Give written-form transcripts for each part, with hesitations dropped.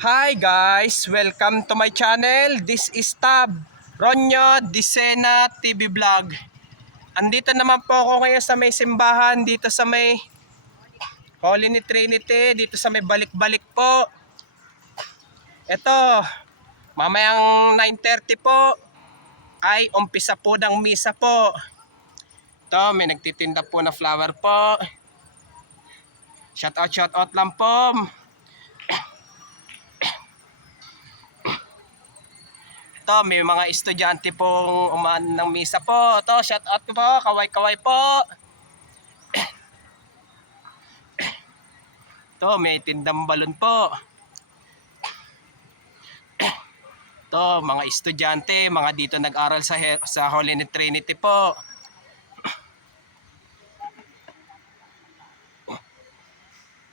Hi guys! Welcome to my channel. This is Tab Ronyo Disena TV Vlog. Andito naman po ako ngayon sa may simbahan, dito sa may Holy Trinity, dito sa may balik-balik po. Ito, mamayang 9:30 po ay umpisa po ng misa po. Ito, may nagtitinda po na flower po. Shout out lang po. Ito, may mga estudyante pong umaan ng misa po. Ito, shout out po, kaway-kaway po. Ito, may tindang balon po. Ito, mga estudyante, mga dito nag-aral sa Holy Trinity po.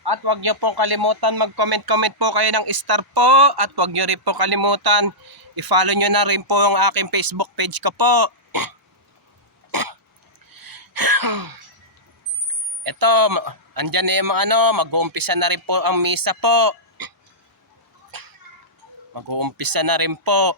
At huwag nyo pong kalimutan mag-comment po kayo ng star po. At huwag nyo rin po kalimutan i-follow nyo na rin po yung aking Facebook page ko po. Ito, andyan na yung mag-uumpisa na rin po ang misa po. Mag-uumpisa na rin po.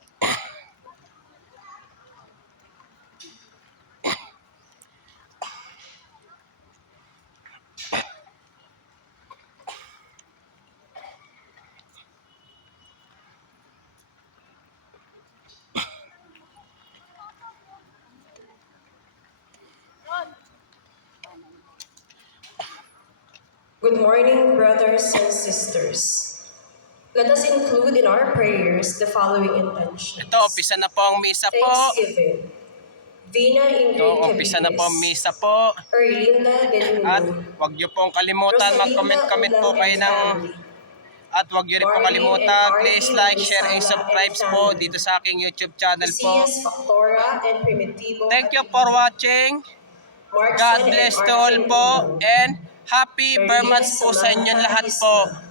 Good morning, brothers and sisters. Let us include in our prayers the following intentions. Ito, umpisa na po ang misa po. Thanksgiving. Vina Ingrid Ito, umpisa na po ang misa po. Erlinda At Benuno. huwag nyo pong kalimutan mag-comment po kayo ng... At huwag nyo rin po kalimutan, please like, share, and subscribe po dito sa aking YouTube channel po. Thank you for watching. God bless to all po. And happy Burmans po sa inyong lahat po.